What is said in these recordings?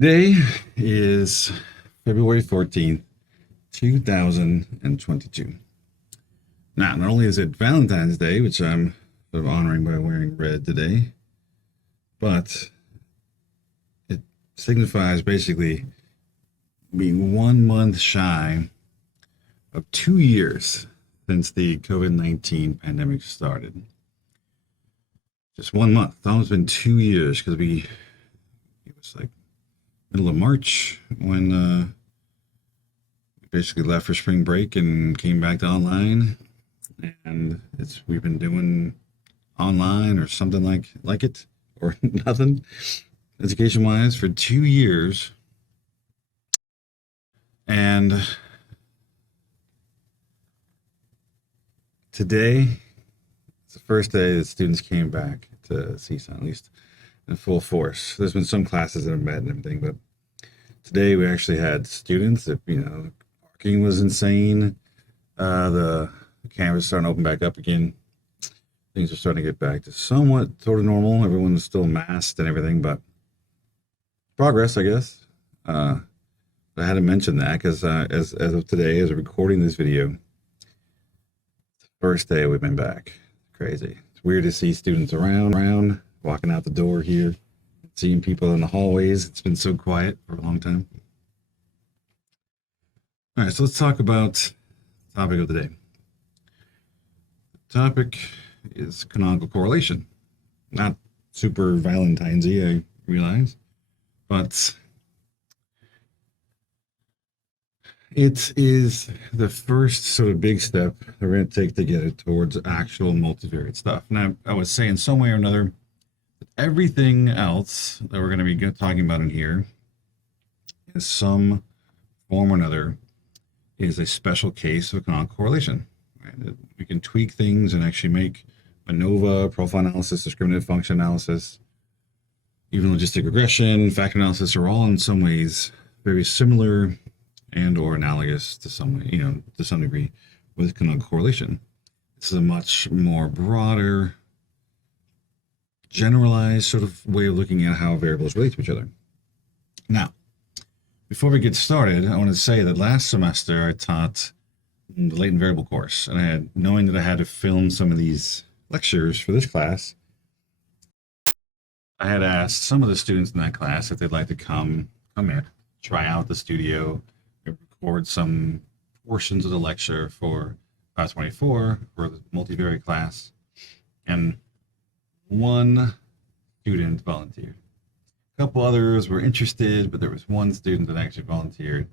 Today is February 14th, 2022. Now, not only is it Valentine's Day, which I'm sort of honoring by wearing red today, but it signifies basically being 1 month shy of 2 years since the COVID-19 pandemic started. Just 1 month. It's almost been 2 years because it was like middle of March when we basically left for spring break and came back to online, and we've been doing online or something like it or nothing education wise for 2 years. And today it's the first day that students came back to CSUN, at least in full force. There's been some classes that have met and everything, but today we actually had students that, parking was insane. The campus starting to open back up again. Things are starting to get back to somewhat sort of normal. Everyone was still masked and everything, but progress, I guess. I had to mention that because as of today, as we're recording this video, first day we've been back. Crazy. It's weird to see students around, walking out the door here, seeing people in the hallways. It's been so quiet for a long time. All right, so let's talk about the topic of the day. The topic is canonical correlation. Not super Valentine's-y, I realize, but it is the first sort of big step that we're going to take to get it towards actual multivariate stuff. Now, I would say in some way or another, everything else that we're going to be talking about in here is some form or another is a special case of canonical correlation. Right? We can tweak things and actually make ANOVA, profile analysis, discriminative function analysis, even logistic regression, factor analysis are all in some ways very similar and or analogous to some degree with canonical correlation. This is a much more broader, generalized sort of way of looking at how variables relate to each other. Now, before we get started, I want to say that last semester I taught the latent variable course, and knowing that I had to film some of these lectures for this class, I had asked some of the students in that class if they'd like to come in, try out the studio, record some portions of the lecture for Psy524 for the multivariate class, and one student volunteered. A couple others were interested, but there was one student that actually volunteered.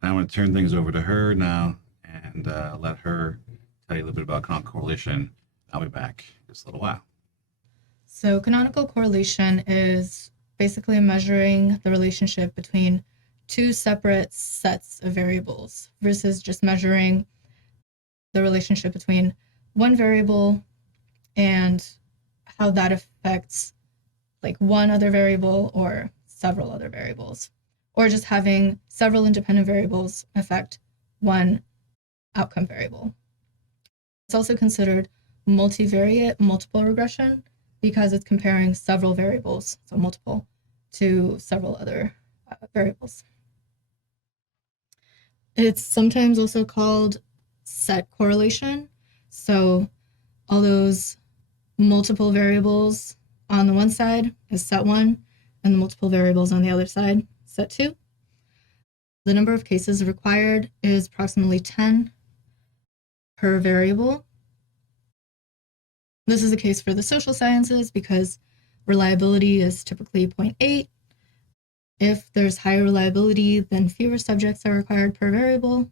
And I want to turn things over to her now and let her tell you a little bit about canonical correlation. I'll be back in just a little while. So canonical correlation is basically measuring the relationship between two separate sets of variables versus just measuring the relationship between one variable and how that affects like one other variable or several other variables, or just having several independent variables affect one outcome variable. It's also considered multivariate multiple regression because it's comparing several variables, so multiple, to several other variables. It's sometimes also called set correlation. So all those multiple variables on the one side is set 1, and the multiple variables on the other side, set 2. The number of cases required is approximately 10 per variable. This is the case for the social sciences because reliability is typically 0.8. If there's higher reliability, then fewer subjects are required per variable.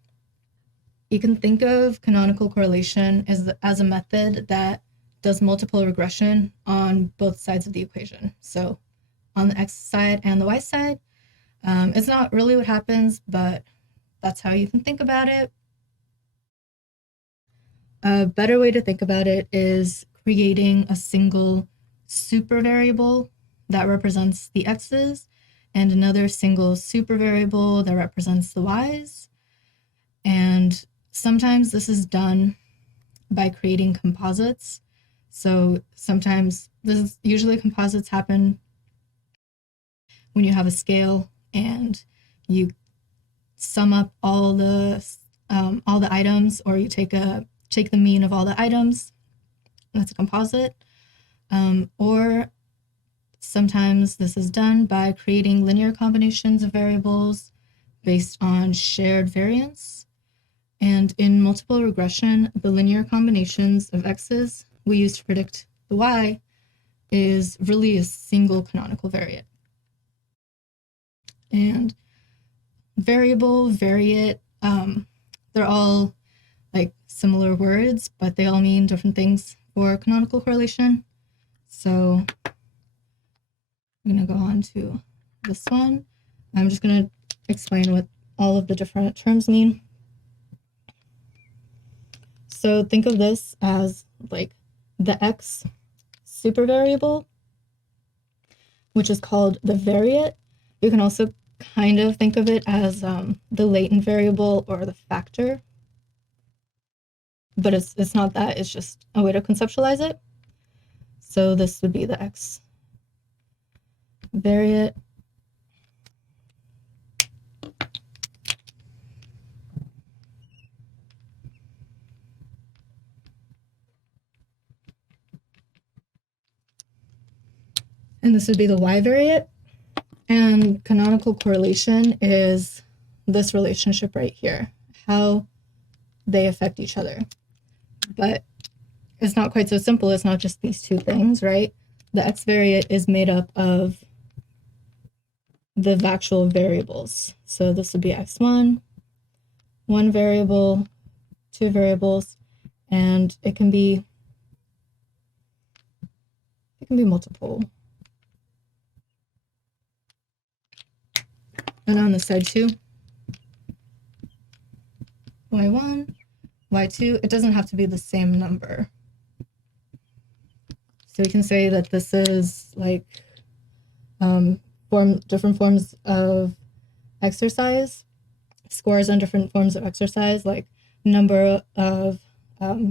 You can think of canonical correlation as a method that does multiple regression on both sides of the equation. So on the x side and the y side, it's not really what happens, but that's how you can think about it. A better way to think about it is creating a single super variable that represents the x's and another single super variable that represents the y's. And sometimes this is done by creating composites. So sometimes usually composites happen when you have a scale and you sum up all the items, or you take the mean of all the items. That's a composite. Or sometimes this is done by creating linear combinations of variables based on shared variance. And in multiple regression, the linear combinations of x's we use to predict the y is really a single canonical variate. And variable, variate, they're all like similar words, but they all mean different things for canonical correlation. So I'm going to go on to this one. I'm just going to explain what all of the different terms mean. So think of this as like the x supervariable, which is called the variate. You can also kind of think of it as the latent variable or the factor, but it's not that, it's just a way to conceptualize it. So this would be the x variate. And this would be the y variate. And canonical correlation is this relationship right here, how they affect each other. But it's not quite so simple. It's not just these two things, right? The x variate is made up of the actual variables. So this would be x1, one variable, two variables, and it can be multiple. And on the side too, y1, y2, it doesn't have to be the same number. So we can say that this is like different forms of exercise, scores on different forms of exercise, like number of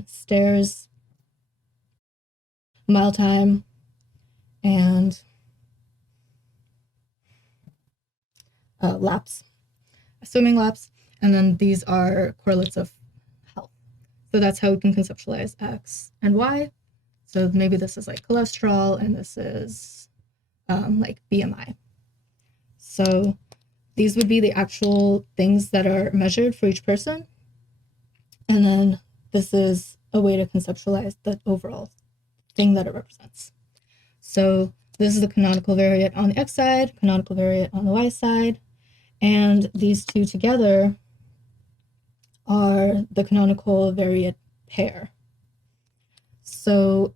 stairs, mile time, and laps, swimming laps, and then these are correlates of health. So that's how we can conceptualize x and y. So maybe this is like cholesterol, and this is like BMI. So these would be the actual things that are measured for each person. And then this is a way to conceptualize the overall thing that it represents. So this is the canonical variate on the x side, canonical variate on the y side, and these two together are the canonical variate pair. So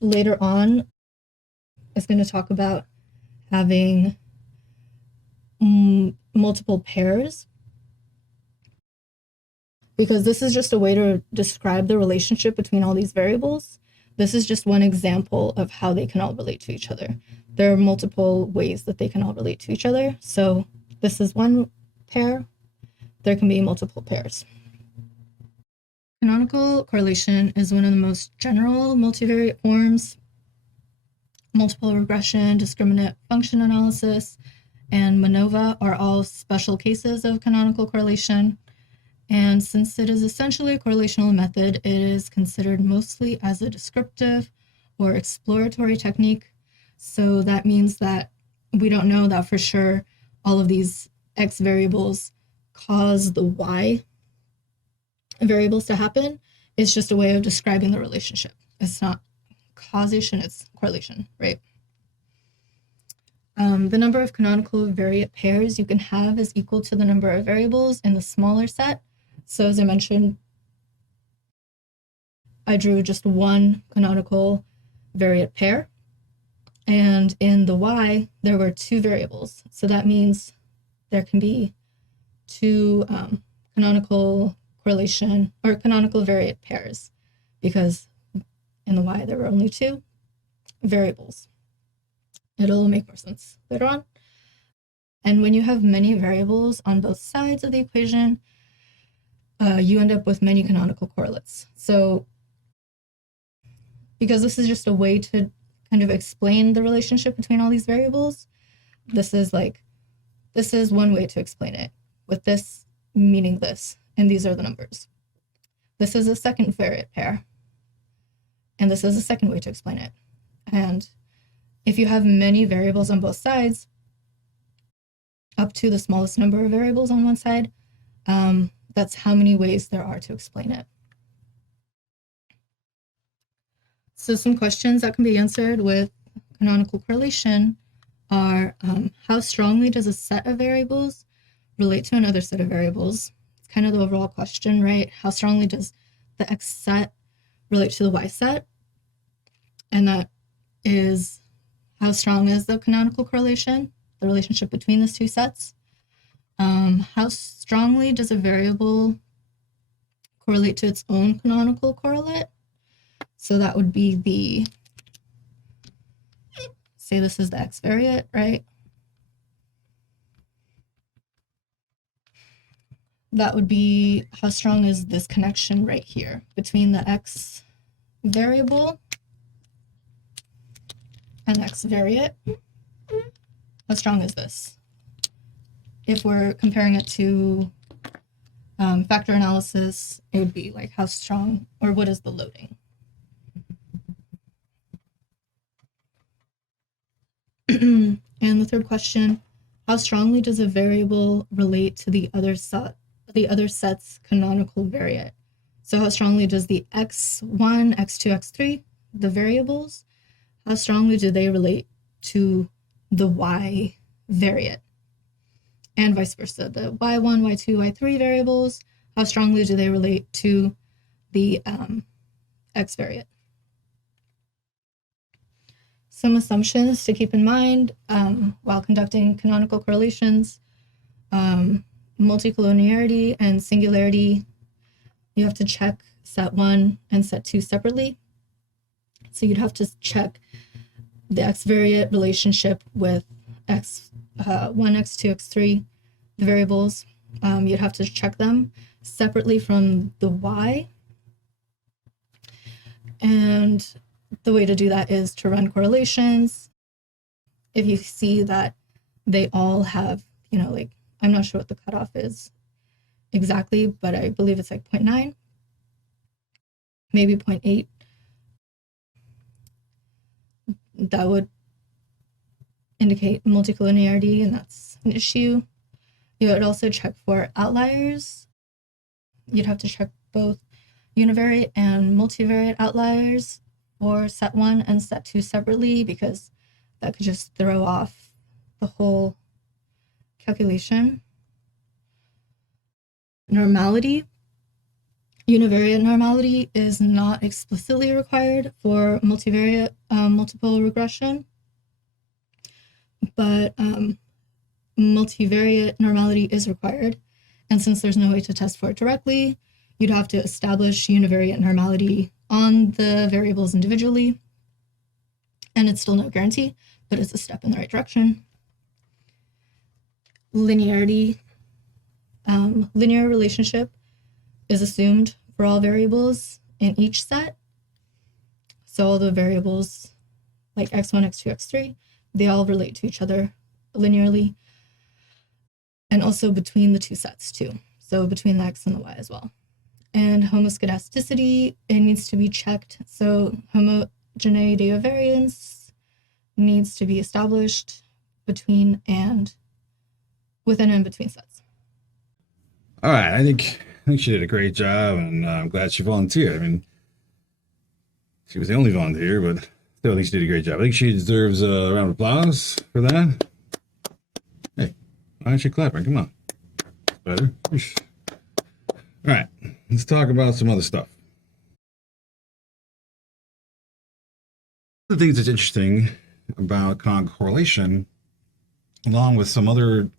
later on, it's going to talk about having multiple pairs, because this is just a way to describe the relationship between all these variables. This is just one example of how they can all relate to each other. There are multiple ways that they can all relate to each other. So this is one pair. There can be multiple pairs. Canonical correlation is one of the most general multivariate forms. Multiple regression, discriminant function analysis, and MANOVA are all special cases of canonical correlation. And since it is essentially a correlational method, it is considered mostly as a descriptive or exploratory technique. So that means that we don't know that for sure all of these x variables cause the y variables to happen. It's just a way of describing the relationship. It's not causation, it's correlation, right? The number of canonical variate pairs you can have is equal to the number of variables in the smaller set. So as I mentioned, I drew just one canonical variate pair. And in the y, there were two variables. So that means there can be two canonical correlation or canonical variate pairs, because in the y, there were only two variables. It'll make more sense later on. And when you have many variables on both sides of the equation, you end up with many canonical correlates. So because this is just a way to kind of explain the relationship between all these variables, This is one way to explain it, with this meaning this, and these are the numbers. This is a second variate pair, and this is a second way to explain it. And if you have many variables on both sides, up to the smallest number of variables on one side, that's how many ways there are to explain it. So some questions that can be answered with canonical correlation are, how strongly does a set of variables relate to another set of variables? It's kind of the overall question, right? How strongly does the X set relate to the Y set? And that is, how strong is the canonical correlation, the relationship between those two sets? How strongly does a variable correlate to its own canonical correlate? So that would be say this is the X variate, right? That would be, how strong is this connection right here between the X variable and X variate? How strong is this? If we're comparing it to factor analysis, it would be like, how strong, or what is the loading? And the third question, how strongly does a variable relate to the other set's canonical variate? So how strongly does the x1, x2, x3, the variables, how strongly do they relate to the y variate? And vice versa, the y1, y2, y3 variables, how strongly do they relate to the x variate? Some assumptions to keep in mind while conducting canonical correlations: multicollinearity and singularity. You have to check set 1 and set 2 separately. So you'd have to check the X variate relationship with X1, X2, X3, the variables. You'd have to check them separately from the Y. And the way to do that is to run correlations. If you see that they all have, like, I'm not sure what the cutoff is exactly, but I believe it's like 0.9, maybe 0.8. That would indicate multicollinearity, and that's an issue. You would also check for outliers. You'd have to check both univariate and multivariate outliers for set 1 and set 2 separately, because that could just throw off the whole calculation. Normality. Univariate normality is not explicitly required for multivariate multiple regression, but multivariate normality is required. And since there's no way to test for it directly, you'd have to establish univariate normality on the variables individually. And it's still no guarantee, but it's a step in the right direction. Linearity. Linear relationship is assumed for all variables in each set. So all the variables like x1, x2, x3, they all relate to each other linearly. And also between the two sets too. So between the x and the y as well. And homoscedasticity, it needs to be checked. So homogeneity of variance needs to be established between and within and between sets. All right, I think she did a great job, and I'm glad she volunteered. I mean, she was the only volunteer, but still, I think she did a great job. I think she deserves a round of applause for that. Hey, why aren't you clapping? Come on. Better. All right, let's talk about some other stuff. One of the things that's interesting about canonical correlation, along with some other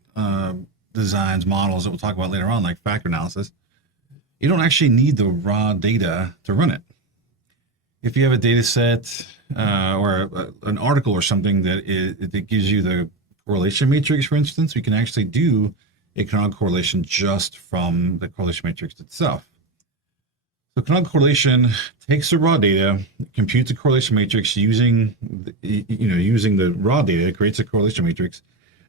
designs, models that we'll talk about later on, like factor analysis, you don't actually need the raw data to run it. If you have a data set or an article or something that gives you the correlation matrix, for instance, we can actually do a canonical correlation just from the correlation matrix itself. So canonical correlation takes the raw data, computes a correlation matrix using the raw data, creates a correlation matrix,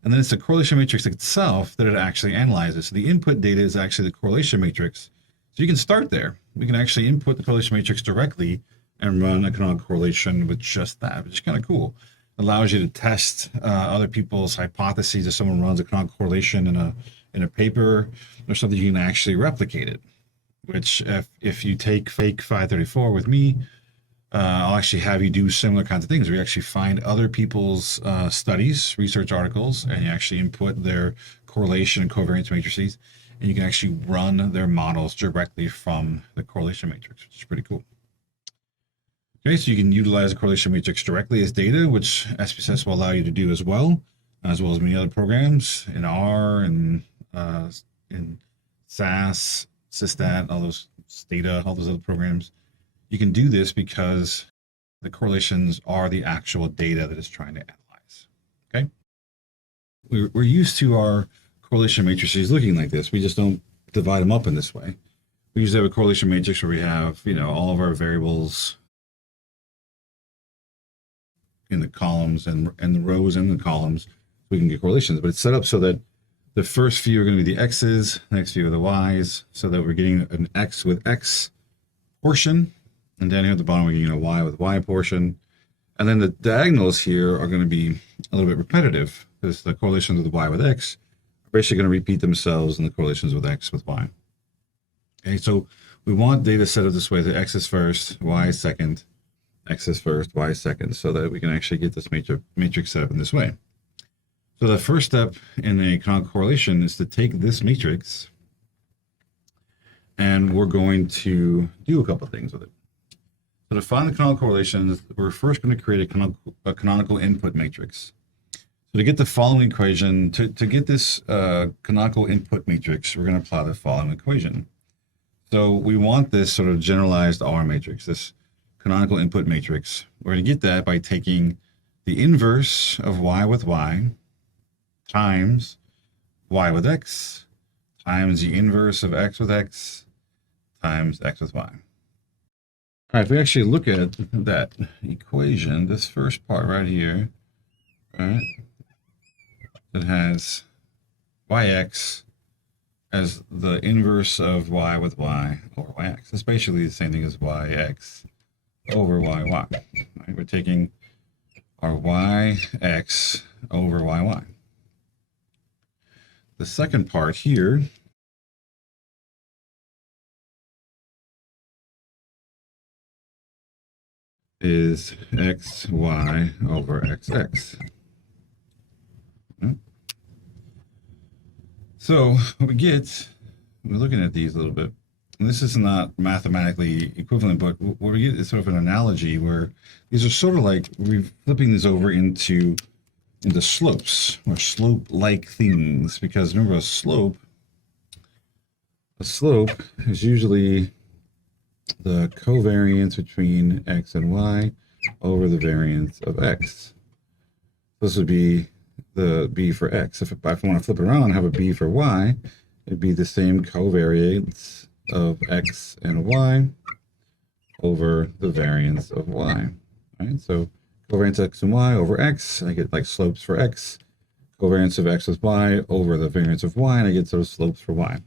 And then it's the correlation matrix itself that it actually analyzes. So the input data is actually the correlation matrix. So you can start there. We can actually input the correlation matrix directly and run a canonical correlation with just that, which is kind of cool. It allows you to test other people's hypotheses. If someone runs a canonical correlation in a paper or something, you can actually replicate it. Which if you take fake Psy524 with me, I'll actually have you do similar kinds of things. We actually find other people's studies, research articles, and you actually input their correlation and covariance matrices, and you can actually run their models directly from the correlation matrix, which is pretty cool. Okay, so you can utilize the correlation matrix directly as data, which SPSS will allow you to do as well as many other programs in R and in SAS, Systat, all those Stata, all those other programs. You can do this because the correlations are the actual data that it's trying to analyze. Okay, we're used to our correlation matrices looking like this. We just don't divide them up in this way. We usually have a correlation matrix where we have, all of our variables in the columns and the rows in the columns. We can get correlations, but it's set up so that the first few are going to be the x's, the next few are the y's, so that we're getting an x with x portion, and down here at the bottom we're getting a y with y portion, and then the diagonals here are going to be a little bit repetitive because the correlations of the y with x are basically going to repeat themselves in the correlations with x with y. Okay, so we want data set up this way: the x is first, y is second, x is first, y is second, so that we can actually get this matrix set up in this way. So the first step in a canonical correlation is to take this matrix, and we're going to do a couple of things with it. So to find the canonical correlations, we're first going to create a canonical input matrix. So to get the following equation, to get this canonical input matrix, we're going to apply the following equation. So we want this sort of generalized R matrix, this canonical input matrix. We're going to get that by taking the inverse of y with y times y with x times the inverse of x with x times x with y. All right, if we actually look at that equation, this first part right here, right, it has yx as the inverse of y with y over yx. It's basically the same thing as yx over yy. Right? We're taking our yx over yy. The second part here is xy over xx. So what we get, we're looking at these a little bit, and this is not mathematically equivalent, but what we get is sort of an analogy where these are sort of like we're flipping this over into slopes or slope-like things, because remember, a slope is usually the covariance between x and y over the variance of x. This would be the b for x. If I want to flip it around and have a b for y, it'd be the same covariance of x and y over the variance of y. Right? So covariance x and y over x, I get like slopes for x. Covariance of x with y over the variance of y, and I get sort of slopes for y.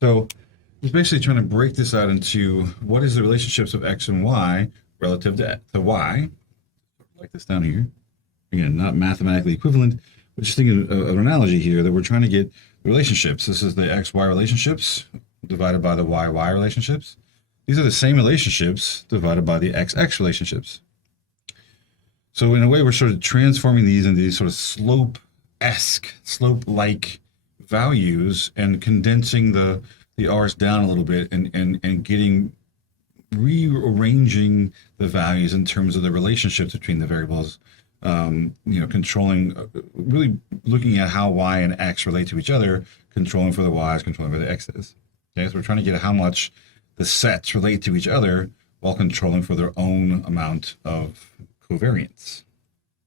So it's basically trying to break this out into what is the relationships of x and y relative to y. Like this down here. Again, not mathematically equivalent, but just thinking of an analogy here that we're trying to get the relationships. This is the xy relationships divided by the yy relationships. These are the same relationships divided by the xx relationships. So in a way, we're sort of transforming these into these sort of slope-esque, slope-like values and condensing the r's down a little bit and getting rearranging the values in terms of the relationships between the variables. Controlling, really looking at how y and x relate to each other, controlling for the y's, controlling for the x's. Okay, so we're trying to get how much the sets relate to each other while controlling for their own amount of covariance.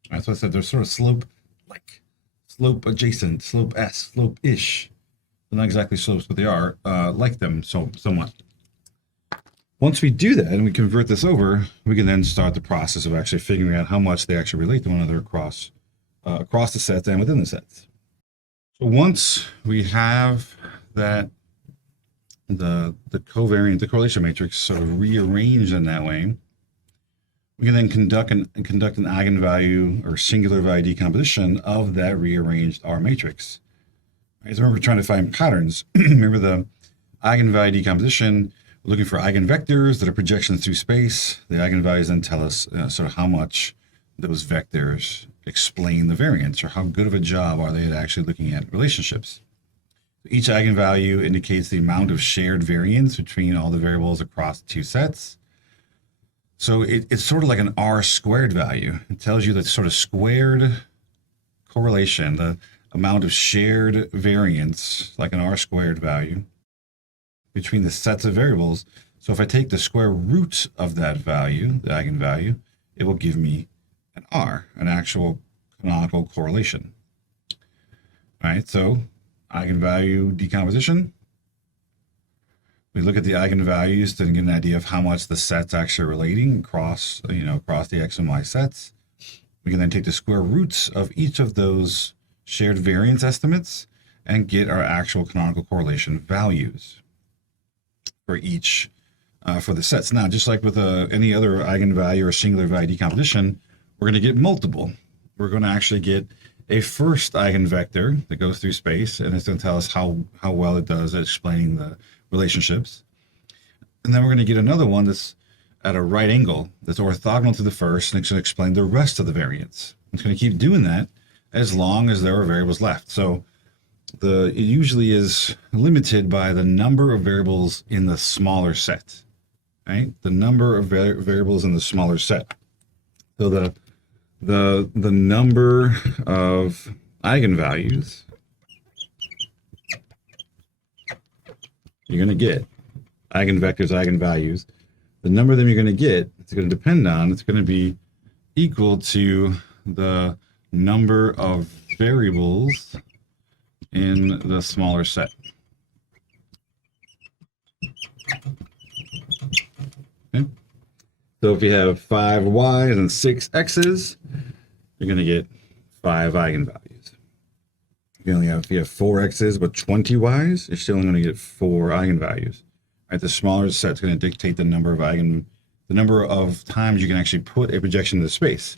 All right, so I said they're sort of slope-like, slope-adjacent, slope-esque, slope-ish. They're not exactly slopes, but they are like them somewhat. Once we do that and we convert this over, we can then start the process of actually figuring out how much they actually relate to one another across across the sets and within the sets. So once we have that, the covariant, the correlation matrix sort of rearranged in that way, we can then conduct an eigenvalue or singular value decomposition of that rearranged R matrix. Right, so remember, trying to find patterns. Remember the eigenvalue decomposition, we're looking for eigenvectors that are projections through space. The eigenvalues then tell us sort of how much those vectors explain the variance, or how good of a job are they at actually looking at relationships. Each eigenvalue indicates the amount of shared variance between all the variables across the two sets. So it's sort of like an R squared value. It tells you that sort of squared correlation, the amount of shared variance, like an R squared value, between the sets of variables. So if I take the square root of that value, the eigenvalue, it will give me an R, an actual canonical correlation. All right, so eigenvalue decomposition. We look at the eigenvalues to get an idea of how much the sets actually are relating across the X and Y sets. We can then take the square roots of each of those shared variance estimates and get our actual canonical correlation values for each for the sets. Now, just like with any other eigenvalue or singular value decomposition, we're going to get multiple. We're going to actually get a first eigenvector that goes through space, and it's going to tell us how well it does at explaining the relationships. And then we're going to get another one that's at a right angle, that's orthogonal to the first, and it's going to explain the rest of the variance. It's going to keep doing that as long as there are variables left. So it usually is limited by the number of variables in the smaller set, right? The number of variables in the smaller set. So the number of eigenvalues you're going to get, eigenvectors, eigenvalues, the number of them you're going to get, it's going to depend on, it's going to be equal to the number of variables in the smaller set. Okay. So if you have 5 y's and 6 x's, you're going to get 5 eigenvalues. If you have 4 x's but 20 y's, you're still only going to get 4 eigenvalues. Right? The smaller the set's going to dictate the number of times you can actually put a projection into space.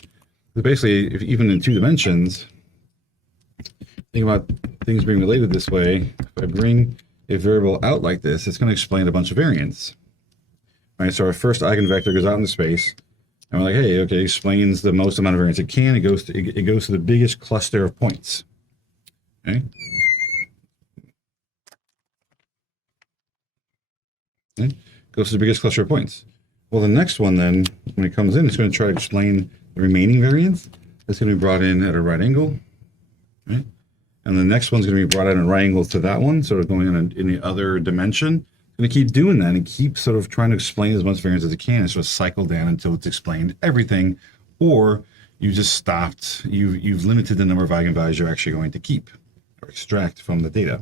So basically, even in 2 dimensions, think about things being related this way. If I bring a variable out like this, it's going to explain a bunch of variance. Right, so our first eigenvector goes out into space, and we're like, hey, okay, it explains the most amount of variance it can. It goes to the biggest cluster of points. Okay. Okay. Goes to the biggest cluster of points. Well, the next one then, when it comes in, it's going to try to explain the remaining variance. It's going to be brought in at a right angle. Right? And the next one's going to be brought in at a right angle to that one, sort of going in the other dimension. Going to keep doing that and keep sort of trying to explain as much variance as it can and sort of cycle down until it's explained everything, or you just stopped, you've limited the number of eigenvalues you're actually going to keep or extract from the data.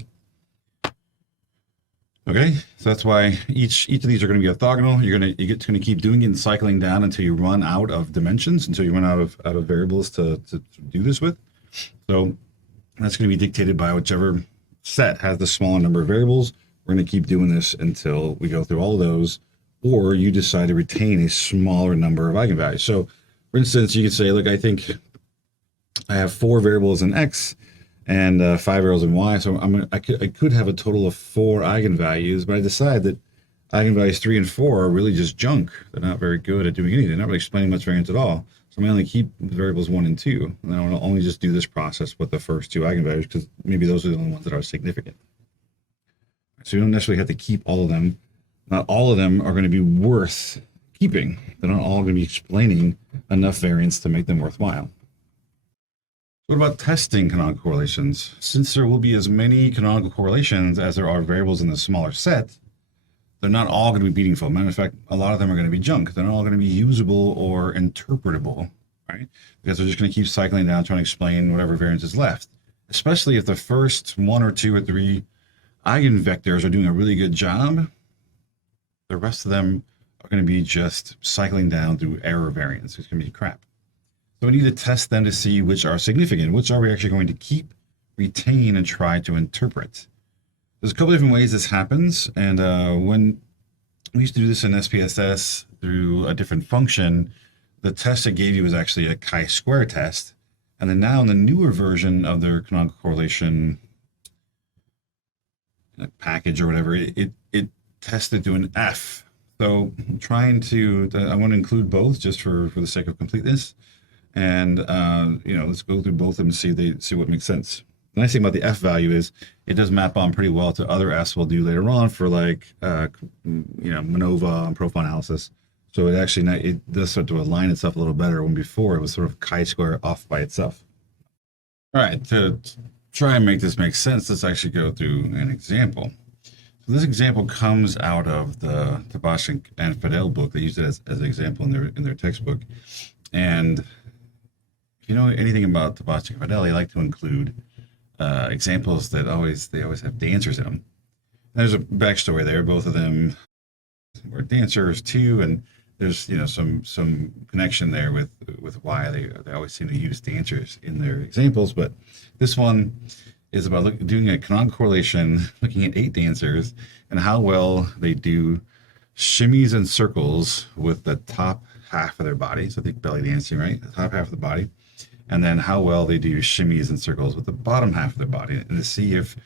Okay, so that's why each of these are going to be orthogonal. You're going to keep doing it and cycling down until you run out of dimensions, until you run out of variables to do this with. So that's going to be dictated by whichever set has the smaller number of variables. We're going to keep doing this until we go through all of those, or you decide to retain a smaller number of eigenvalues. So, for instance, you could say, look, I think I have 4 variables in X and 5 variables in Y. So I could have a total of 4 eigenvalues, but I decide that eigenvalues 3 and 4 are really just junk. They're not very good at doing anything. They're not really explaining much variance at all. So I'm going to only keep variables 1 and 2. And then I'll only just do this process with the first 2 eigenvalues because maybe those are the only ones that are significant. So you don't necessarily have to keep all of them. Not all of them are going to be worth keeping. They're not all going to be explaining enough variance to make them worthwhile. What about testing canonical correlations? Since there will be as many canonical correlations as there are variables in the smaller set, they're not all going to be meaningful. Matter of fact, a lot of them are going to be junk. They're not all going to be usable or interpretable, right? Because they're just going to keep cycling down trying to explain whatever variance is left, especially if the first 1 or 2 or 3 eigenvectors are doing a really good job. The rest of them are going to be just cycling down through error variance. It's going to be crap. So we need to test them to see which are significant, which are we actually going to keep, retain, and try to interpret. There's a couple different ways this happens, and when we used to do this in SPSS through a different function, the test it gave you was actually a chi-square test, and then now in the newer version of their canonical correlation package or whatever, it tested to an F. So I'm trying to, I want to include both just for the sake of completeness. And, let's go through both of them and see what makes sense. The nice thing about the F value is it does map on pretty well to other Fs we'll do later on for like, MANOVA and profile analysis. So it does start to align itself a little better when before it was sort of chi-square off by itself. All right, to try and make this make sense, let's actually go through an example. So this example comes out of the Tabach and Fidel book. They used it as an example in their textbook. And if you know anything about Tabach and Fidel, they like to include examples that they always have dancers in them. There's a backstory there. Both of them were dancers too, and there's some connection there with why they always seem to use dancers in their examples. But this one is about doing a canonical correlation, looking at 8 dancers and how well they do shimmies and circles with the top half of their body. So think belly dancing, right? The top half of the body. And then how well they do shimmies and circles with the bottom half of their body, and to see if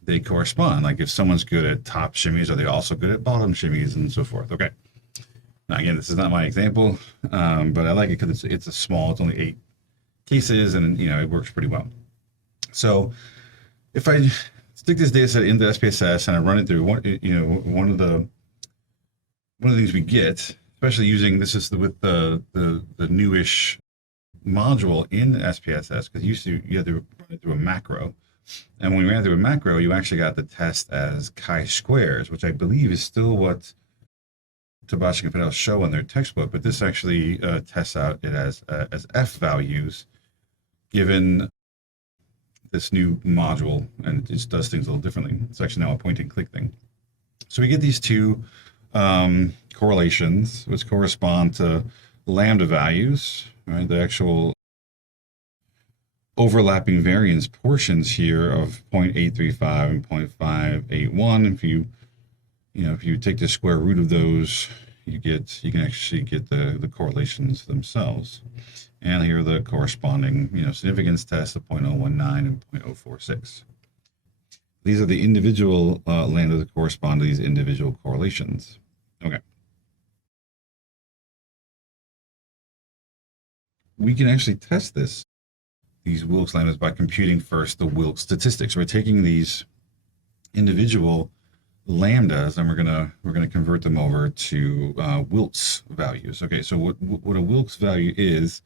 they correspond. Like if someone's good at top shimmies, are they also good at bottom shimmies and so forth? Okay. Now again, this is not my example, but I like it because it's only 8 cases, and it works pretty well. So if I stick this data set into SPSS and I run it through, one of the things we get, especially using with the newish module in SPSS, because you had to run it through a macro. And when we ran through a macro, you actually got the test as chi-squares, which I believe is still what Tabach and Fidel show in their textbook, but this actually tests out it as F values given this new module, and it just does things a little differently. It's actually now a point and click thing. So we get these 2 correlations, which correspond to lambda values, right? The actual overlapping variance portions here of 0.835 and 0.581. If you take the square root of those, you can actually get the correlations themselves. And here are the corresponding, significance tests of 0.019 and 0.046. These are the individual lambda that correspond to these individual correlations. Okay. We can actually test these Wilk's lambdas by computing first the Wilk statistics. We're taking these individual lambdas and we're gonna convert them over to Wilk's values. Okay, so what a Wilk's value is,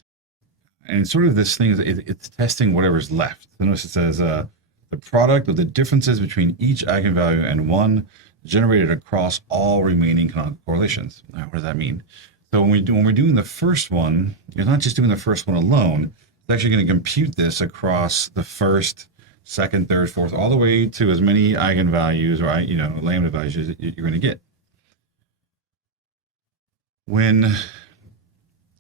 and sort of this thing is it's testing whatever's left. Notice it says the product of the differences between each eigenvalue and one generated across all remaining canonical correlations. All right, what does that mean? So when we're doing the first one, you're not just doing the first one alone. It's actually going to compute this across the first, second, third, fourth, all the way to as many eigenvalues or lambda values as you're going to get. When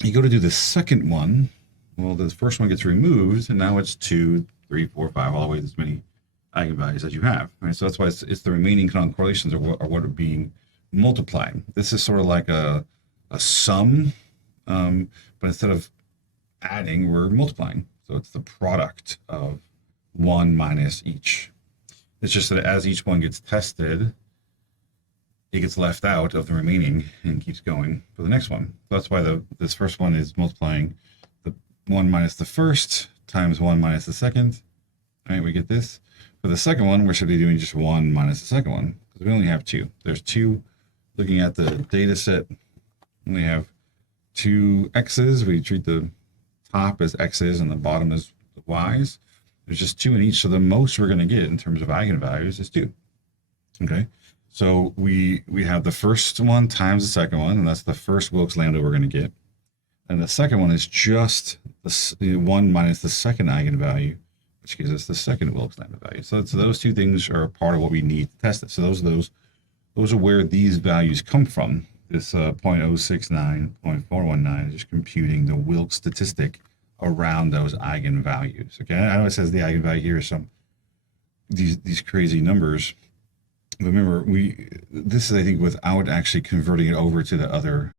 you go to do the second one, well, the first one gets removed, and now it's 2, 3, 4, 5, all the way to as many eigenvalues as you have. Right? So that's why it's the remaining canonical correlations are what are being multiplied. This is sort of like a sum, but instead of adding, we're multiplying. So it's the product of one minus each. It's just that as each one gets tested, it gets left out of the remaining and keeps going for the next one. So that's why this first one is multiplying the 1 minus the first times 1 minus the second. All right, we get this. For the second one, we're simply doing just 1 minus the second one, because we only have 2. There's 2. Looking at the data set, we have 2 x's. We treat the top as x's and the bottom as y's. There's just 2 in each, so the most we're going to get in terms of eigenvalues is 2. Okay, so we have the first one times the second one, and that's the first Wilk's lambda we're going to get. And the second one is just the 1 minus the second eigenvalue, which gives us the second Wilk's lambda value. So those 2 things are part of what we need to test it. So those are where these values come from. This 0.069, 0.419 is just computing the Wilk statistic around those eigenvalues. Okay, I know it says the eigenvalue here is some these crazy numbers. But remember, this is, I think, without actually converting it over to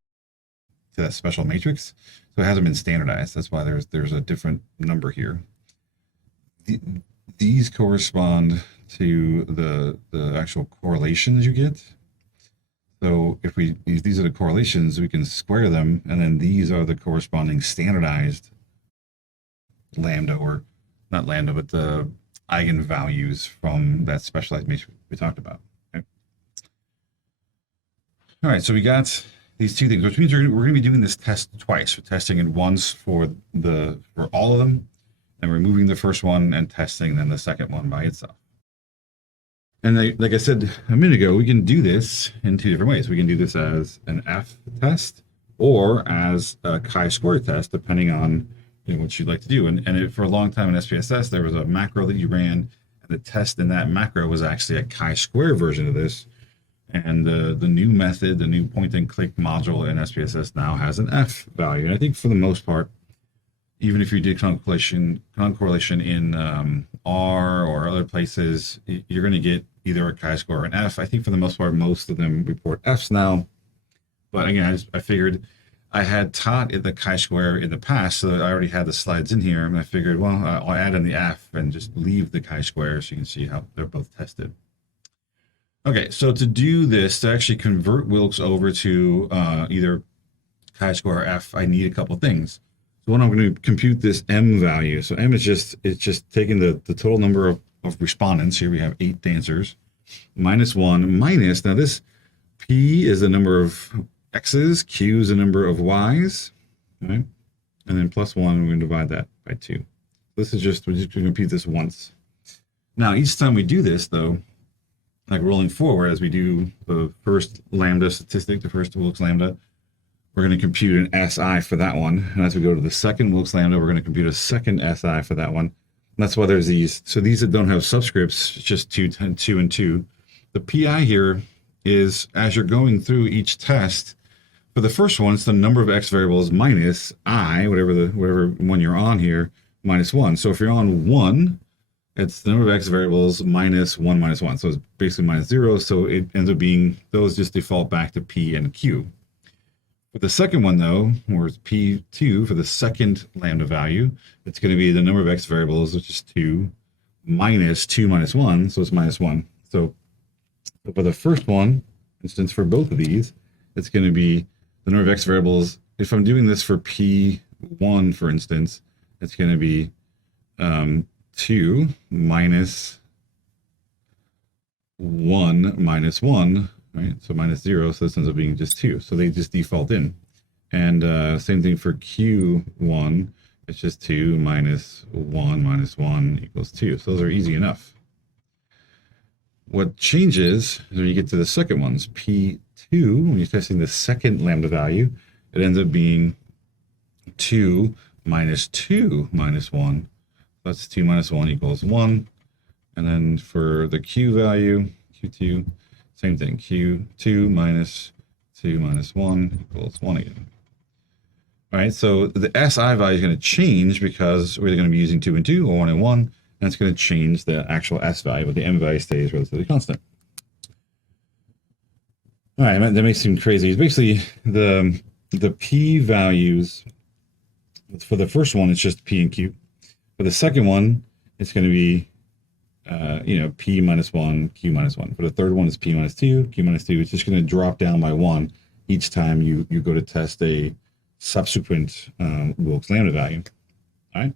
that special matrix. So it hasn't been standardized. That's why there's a different number here. These correspond to the actual correlations you get. So if these are the correlations, we can square them, and then these are the corresponding standardized lambda, or not lambda, but the eigenvalues from that specialized matrix we talked about. Okay. All right, so we got these two things, which means we're going to be doing this test twice. We're testing it once for all of them, and removing the first one and testing then the second one by itself. And like I said a minute ago, we can do this in two different ways. We can do this as an F test or as a chi-square test, depending on what you'd like to do. And for a long time in SPSS, there was a macro that you ran, and the test in that macro was actually a chi-square version of this. And the new method, the new point-and-click module in SPSS now has an F value. And I think for the most part, even if you did canonical correlation in R or other places, you're going to get either a chi-square or an F. I think for the most part, most of them report Fs now. But again, I figured I had taught the chi-square in the past, so I already had the slides in here. And I figured, well, I'll add in the F and just leave the chi-square so you can see how they're both tested. Okay, so to do this, to actually convert Wilks over to either chi-square or F, I need a couple things. So one, I'm going to compute this M value. So M is just taking the total number of respondents. Here we have 8 dancers, minus 1, minus, now this P is the number of X's, Q is the number of Y's, right? And then plus 1, we're going to divide that by 2. This is we're just going to compute this once. Now, each time we do this, though, like rolling forward, as we do the first lambda statistic, the first Wilks lambda, we're going to compute an SI for that one. And as we go to the second Wilks lambda, we're going to compute a second SI for that one. And that's why there's these. So these that don't have subscripts, it's just 2, 10, 2, and 2. The PI here is, as you're going through each test, for the first one, it's the number of X variables minus I, whatever one you're on here, minus 1. So if you're on 1, it's the number of X variables minus 1 minus 1. So it's basically minus 0. So it ends up being, those just default back to P and Q. For the second one, though, where it's P2 for the second lambda value, it's going to be the number of X variables, which is 2, minus 2 minus 1. So it's minus 1. So for the first one, instance, for both of these, it's going to be the number of X variables. If I'm doing this for P1, for instance, it's going to be 2 minus 1 minus 1, right? So minus 0, so this ends up being just 2. So they just default in. And same thing for Q1, it's just 2 minus 1 equals 2. So those are easy enough. What changes is when you get to the second ones, P2, when you're testing the second lambda value, it ends up being 2 minus 2 minus 1. That's 2 minus 1 equals 1. And then for the Q value, Q2, same thing. Q2 minus 2 minus 1 equals 1 again. All right, so the SI value is going to change because we're going to be using 2 and 2 or 1 and 1. And it's going to change the actual S value, but the M value stays relatively constant. All right, that may seem crazy. It's basically the P values. For the first one, it's just P and Q. For the second one, it's going to be, P minus 1, Q minus 1. For the third one, it's P minus 2, Q minus 2. It's just going to drop down by 1 each time you go to test a subsequent Wilks lambda value. All right,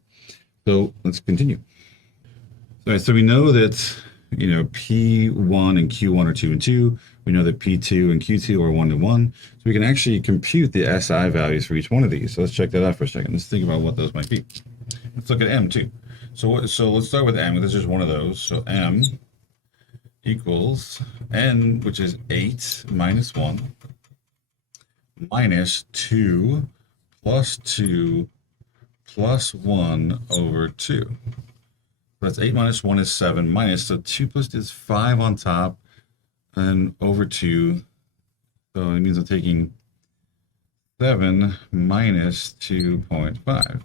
so let's continue. All right, so we know that, P1 and Q1 are 2 and 2. We know that P2 and Q2 are 1 and 1. So we can actually compute the SI values for each one of these. So let's check that out for a second. Let's think about what those might be. Let's look at M too. So let's start with M. This is one of those. So M equals N, which is 8 minus 1, minus 2 plus 2 plus 1 over 2. That's 8 minus 1 is 7, minus, so 2 plus is 5 on top, and over 2. So it means I'm taking 7 minus 2.5.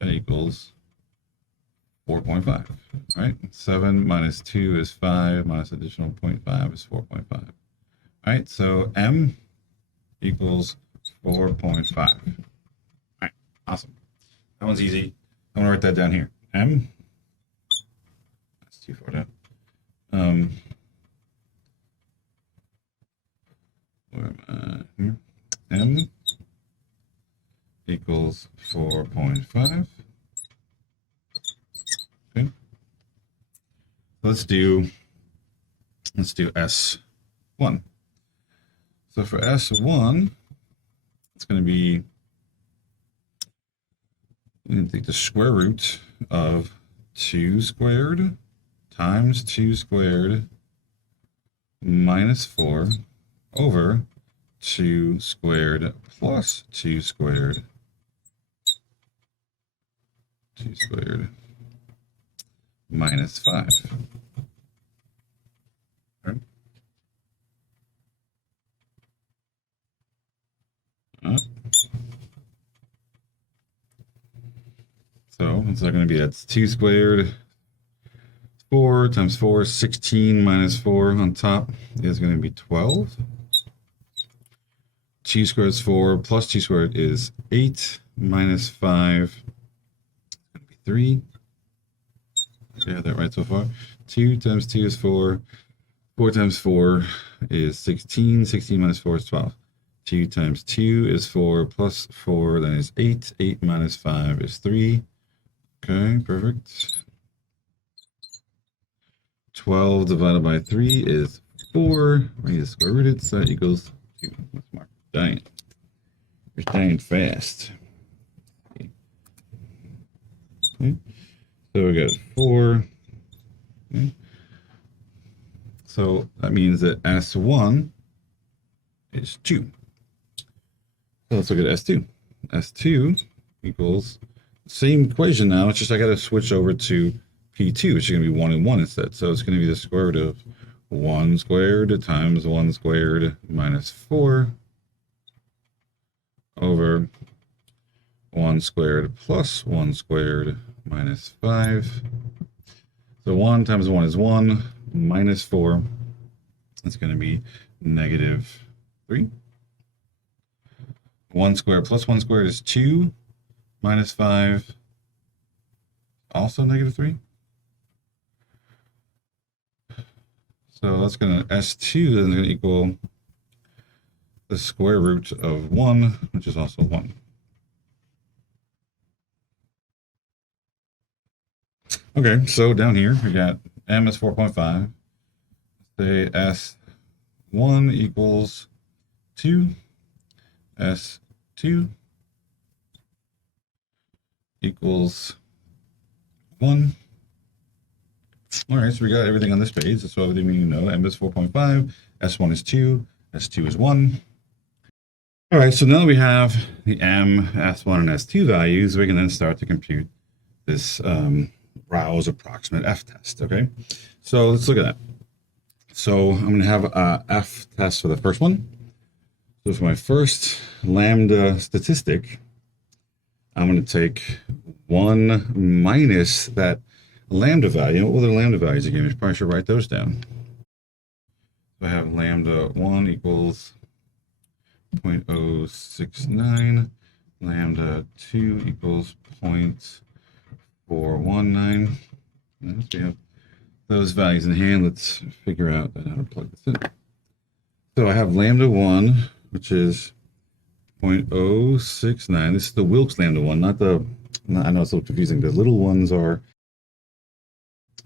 that equals 4.5, right? 7 minus 2 is 5, minus additional 0.5 is 4.5. All right, so M equals 4.5. All right, awesome. That one's easy. I'm gonna write that down here. M, that's too far down. Where am I? Here. M equals 4.5. Okay. Let's do S1. So for S1, it's going to be, I'm going to take the square root of 2 squared times 2 squared minus 4 over 2 squared plus 2 squared minus 5. Okay. So what's that going to be? That's 2 squared, 4 times 4, 16 minus 4 on top is going to be 12. 2 squared is 4, plus 2 squared is 8, minus 5 is going to be 3. Okay, I have that right so far. 2 times 2 is 4. 4 times 4 is 16. 16 minus 4 is 12. 2 times 2 is 4, plus 4, then is 8. 8 minus 5 is 3. Okay, perfect. 12 divided by 3 is 4. We need to square root it, so that equals 2. Let's mark dying. You're dying fast. Okay. So we got 4. Okay. So that means that S1 is 2. So let's look at S2. S2 equals same equation now. It's just I got to switch over to P2, which is going to be 1 and 1 instead. So it's going to be the square root of 1 squared times 1 squared minus 4 over 1 squared plus 1 squared minus 5. So 1 times 1 is 1, minus 4. It's going to be negative 3. 1 squared plus 1 squared is 2, minus 5, also negative 3. So that's going to, S2 then is going to equal the square root of 1, which is also 1. Okay, so down here we got M is 4.5. Say S1 equals 2. S2 equals 1. All right, so we got everything on this page. That's everything we need to know. M is 4.5, S1 is 2, S2 is 1. All right, so now that we have the M, S1, and S2 values, we can then start to compute this Rouse approximate F test, okay? So let's look at that. So I'm going to have a F test for the first one. So for my first lambda statistic, I'm going to take 1 minus that lambda value. What were the lambda values again? I probably should write those down. So I have lambda 1 equals 0.069. Lambda 2 equals 0.419. Once we have those values in hand, let's figure out how to plug this in. So I have lambda 1, which is 0.069. This is the Wilk's lambda 1, not the, I know it's a little confusing. The little ones are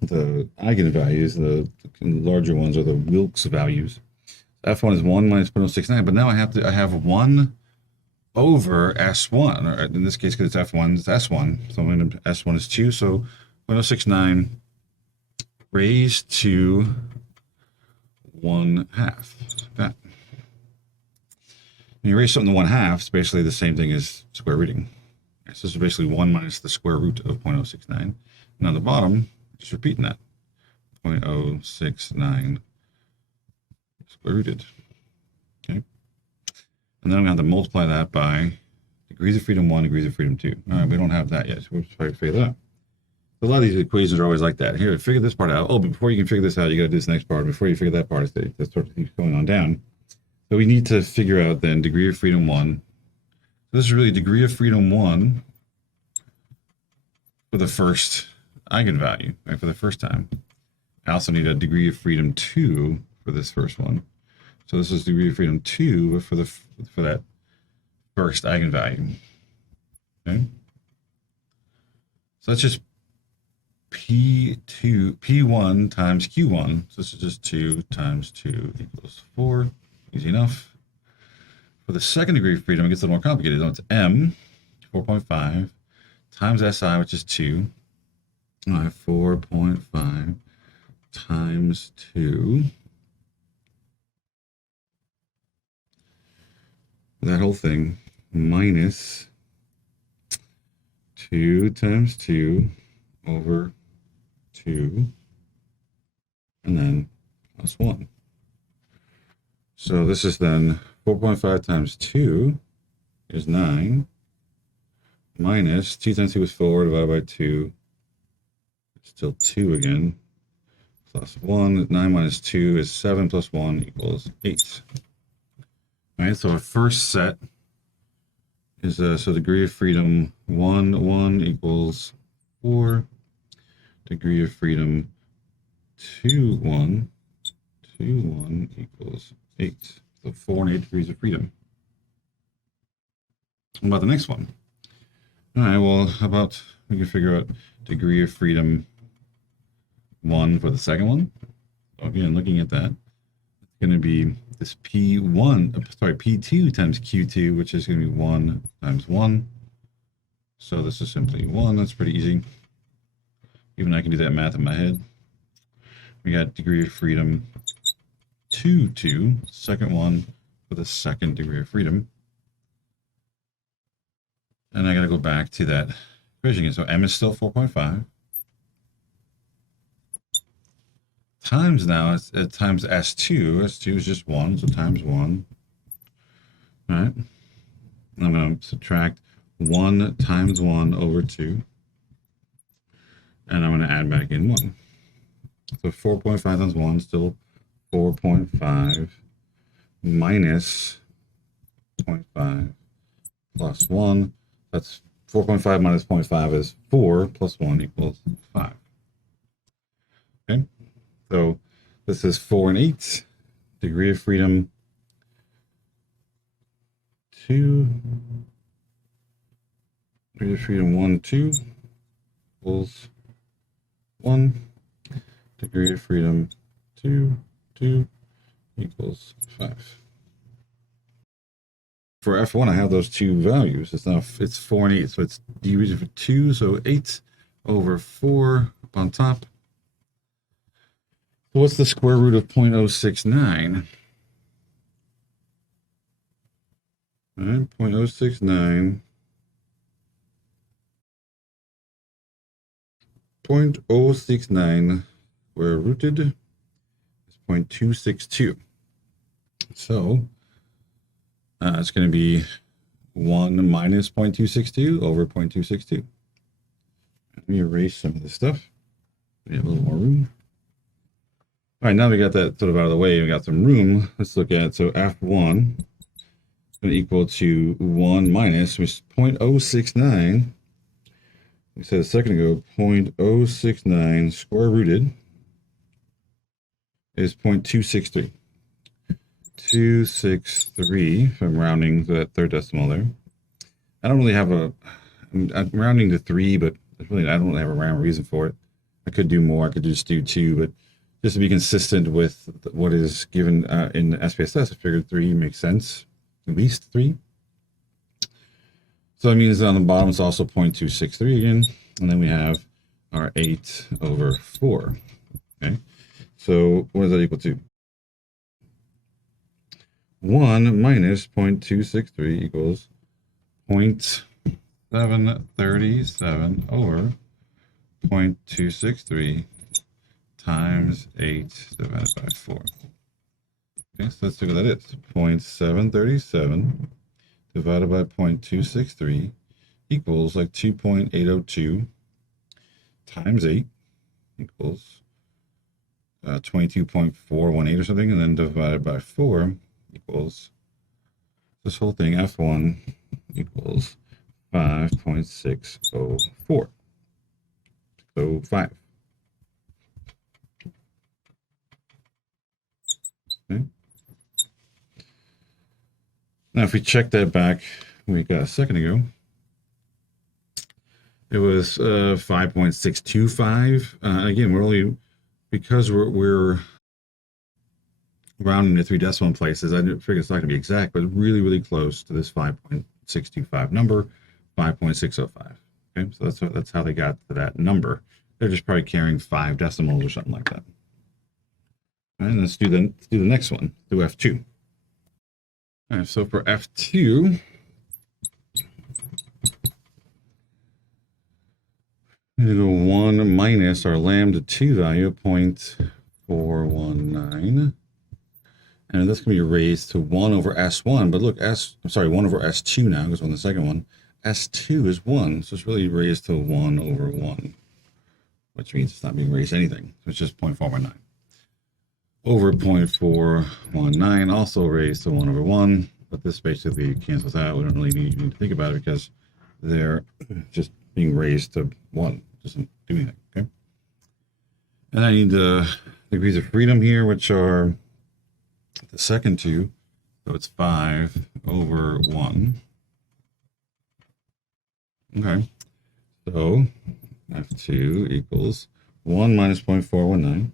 the eigenvalues, the larger ones are the Wilk's values. F1 is 1 minus 0.069, but now I have 1 over S1, or in this case, because it's F1, it's S1. So I'm going to, S1 is 2, so 0.069 raised to 1/2. That. When you raise something to 1/2, it's basically the same thing as square rooting. So this is basically 1 minus the square root of 0.069. And on the bottom, just repeating that. 0.069 square rooted. Okay. And then I'm going to have to multiply that by Degrees of freedom 1, degrees of freedom 2. All right, we don't have that yet, so we'll just try to figure that out. A lot of these equations are always like that. Here, figure this part out. Oh, but before you can figure this out, you got to do this next part. Before you figure that part, that sort of keeps going on down. So we need to figure out then degree of freedom 1. So this is really degree of freedom 1 for the first eigenvalue, right, for the first time. I also need a degree of freedom 2 for this first one. So this is degree of freedom 2 for that first eigenvalue. Okay. So that's just P1 times Q1. So this is just 2 times 2 equals 4. Easy enough. For the second degree of freedom, it gets a little more complicated. So it's M, 4.5, times SI, which is 2. 4.5 times 2. That whole thing minus 2 times 2 over 2, and then plus 1. So this is then 4.5 times 2 is 9, minus 2 times 2 is 4 divided by 2, still 2 again, plus 1. 9 minus 2 is 7 plus 1 equals 8. All right, so our first set is so degree of freedom 1 equals 4. Degree of freedom 2 1 equals 8. So 4 and 8 degrees of freedom. What about the next one? All right, well, how about we can figure out degree of freedom 1 for the second one. So again, looking at that, it's going to be this P2 times Q2, which is going to be 1 times 1. So this is simply 1. That's pretty easy. Even I can do that math in my head. We got degree of freedom 2, second one for the second degree of freedom. And I got to go back to that equation again. So M is still 4.5. Times now, it's times S2. S2 is just 1, so times 1. All right. I'm going to subtract 1 times 1 over 2. And I'm going to add back in 1. So 4.5 times 1 is still 4.5 minus 0.5 plus 1. That's 4.5 minus 0.5 is 4 plus 1 equals 5. Okay. So this is 4 and 8. Degree of freedom 2. Degree of freedom 1, 2 equals 1. Degree of freedom 2 equals 5. For F1, I have those two values. It's 4 and 8, so it's degree of 2, so 8 over 4 up on top. So what's the square root of 0.069? All right, 0.069. 0.069 square rooted is 0.262. So it's going to be 1 minus 0.262 over 0.262. Let me erase some of this stuff. We have a little more room. All right, now we got that sort of out of the way. We got some room. Let's look at, so F1 is going to equal to 1 minus, which is 0.069. We said a second ago, 0.069 square rooted is 0.263. 263, if I'm rounding to that third decimal there. I don't really have I'm rounding to 3, but I don't really have a rhyme or reason for it. I could do more. I could just do 2, but just to be consistent with what is given in SPSS, I figured 3 makes sense, at least 3. So that means on the bottom it's also 0.263 again, and then we have our 8 over 4. Okay, so what is that equal to? 1 minus 0.263 equals 0.737 over 0.263 times 8 divided by 4. Okay, so let's see what that is. 0.737 divided by 0.263 equals like 2.802 times 8 equals 22.418 or something, and then divided by 4 equals this whole thing, F1 equals 5.604. So 5. Okay. Now, if we check that back, we got a second ago, it was 5.625. Again, we're only, because we're rounding to 3 decimal places, I figure it's not going to be exact, but really, really close to this 5.625 number, 5.605. Okay, so that's how they got to that number. They're just probably carrying 5 decimals or something like that. All right, let's do the next one. Do F2. All right, so for F2, we're going to go 1 minus our lambda 2 value of 0.419. And that's going to be raised to 1 over S1. But look, 1 over S2 now, because on the second one, S2 is 1. So it's really raised to 1 over 1, which means it's not being raised to anything. So it's just 0.419. Over 0.419, also raised to 1 over 1. But this basically cancels out. We don't really need to think about it because they're just being raised to 1. Doesn't do anything, okay? And I need the degrees of freedom here, which are the second two. So it's 5 over 1. Okay. So F2 equals 1 minus 0.419.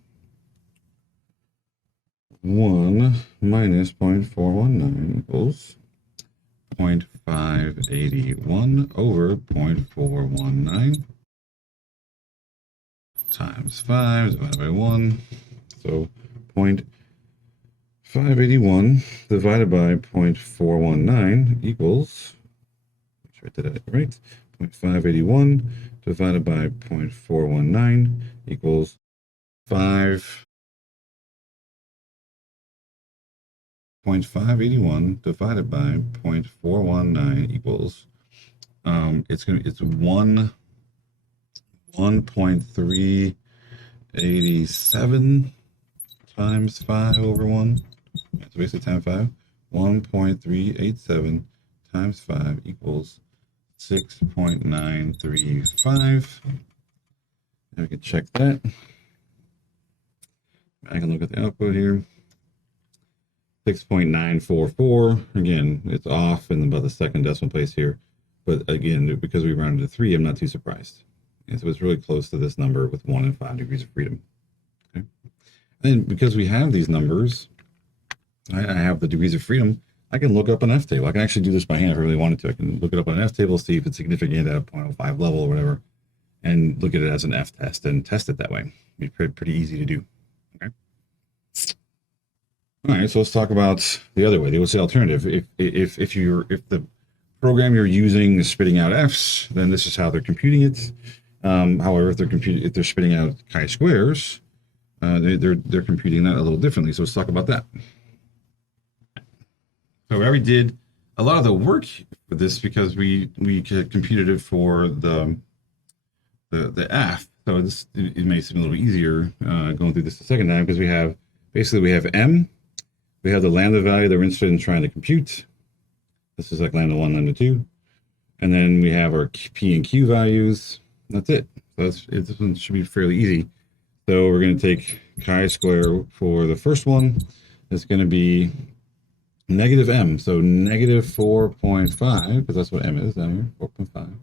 1 minus 0.419 equals 0.581 over 0.419 times 5 divided by 1. So 0.581 divided by 0.419 equals, make sure I did it right, 0.581 divided by 0.419 equals 0.581 divided by 0.419 equals it's 1.387 times 5 over 1. So basically times 5. 1.387 times 5 equals 6.935. And we can check that. I can look at the output here. 6.944. Again, it's off in about the second decimal place here. But again, because we rounded to 3, I'm not too surprised. And so it's really close to this number with 1 and 5 degrees of freedom. Okay. And because we have these numbers, I have the degrees of freedom, I can look up an F table. I can actually do this by hand if I really wanted to. I can look it up on an F table, see if it's significant at a 0.05 level or whatever, and look at it as an F test and test it that way. It'd be pretty easy to do. Okay. All right, so let's talk about the other way. What's the alternative? If the program you're using is spitting out Fs, then this is how they're computing it. However, if they're spitting out chi-squares, they're computing that a little differently. So let's talk about that. So we already did a lot of the work for this because we computed it for the F. So it makes it a little bit easier going through this the second time because we have M. We have the lambda value that we're interested in trying to compute. This is like lambda 1, lambda 2. And then we have our P and Q values. That's it. So this one should be fairly easy. So we're going to take chi-square for the first one. It's going to be negative M. So negative 4.5, because that's what M is down here, 4.5,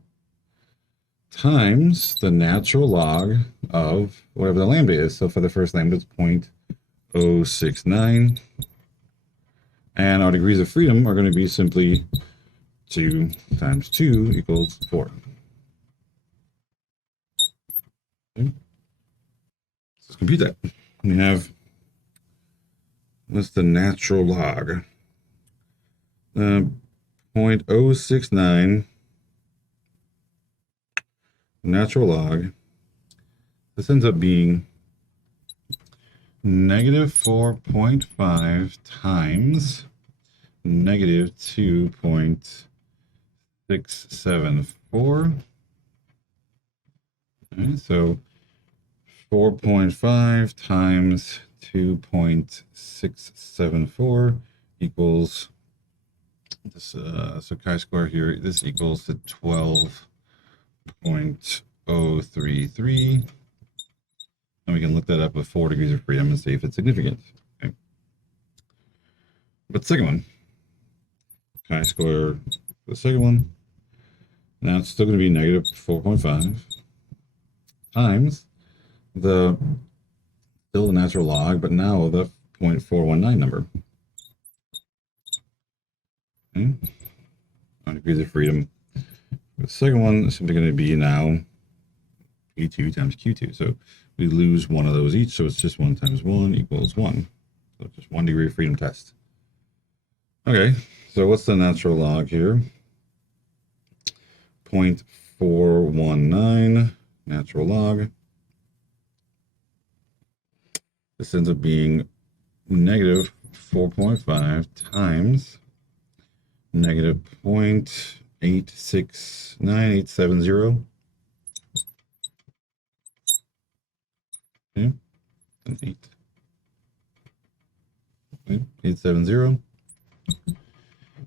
times the natural log of whatever the lambda is. So for the first lambda, it's 0.069. And our degrees of freedom are going to be simply 2 times 2 equals 4. Okay. Let's compute that. We have, what's the natural log? 0.069 natural log. This ends up being negative 4.5 times negative 2.069. 674. Right, so 4.5 times 2.674 equals this. So chi-square here. This equals to 12.033. And we can look that up with 4 degrees of freedom and see if it's significant. Okay. But the second one, chi-square, the second one, now it's still going to be negative 4.5 times still the natural log, but now the 0.419 number. Okay. 1 degrees of freedom. The second one is simply going to be now P2 times Q2. So we lose one of those each, so it's just 1 times 1 equals 1. So just 1 degree of freedom test. Okay, so what's the natural log here? 0.419 natural log. This ends up being negative 4.5 times negative 0.869870. Okay, and 870.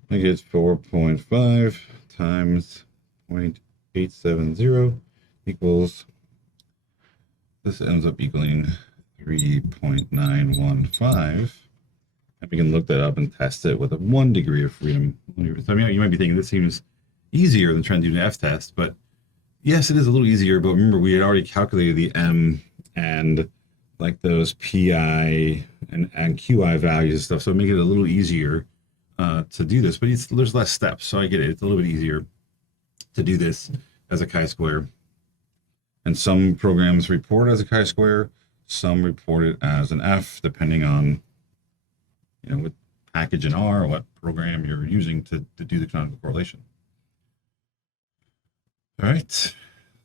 I get 4.5 times 0.870 equals, this ends up equaling 3.915. And we can look that up and test it with a 1 degree of freedom. So, I mean, you might be thinking this seems easier than trying to do an F-test, but yes, it is a little easier. But remember, we had already calculated the M and like those PI and QI values and stuff. So make it a little easier to do this, but there's less steps. So I get it. It's a little bit easier to do this as a chi-square. And some programs report it as a chi-square. Some report it as an F, depending on, you know, what package in R or what program you're using to do the canonical correlation. All right,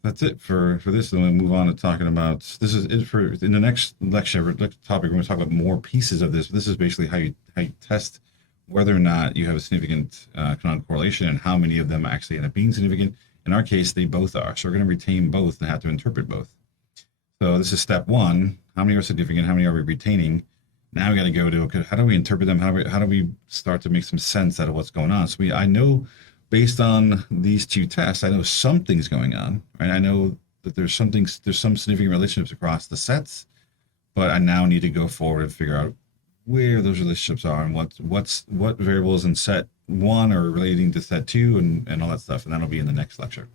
that's it for this. And we'll move on to talking about, this is it for in the next lecture, next topic. We're going to talk about more pieces of this. This is basically how you test whether or not you have a significant canonical correlation and how many of them actually end up being significant. In our case, they both are. So we're going to retain both and have to interpret both. So this is step 1. How many are significant? How many are we retaining? Now we got to go to, okay, how do we interpret them? How do we start to make some sense out of what's going on? So I know based on these two tests, I know something's going on, right? I know that there's some significant relationships across the sets, but I now need to go forward and figure out where those relationships are and what variables in set 1 are relating to set 2 and all that stuff. And that'll be in the next lecture.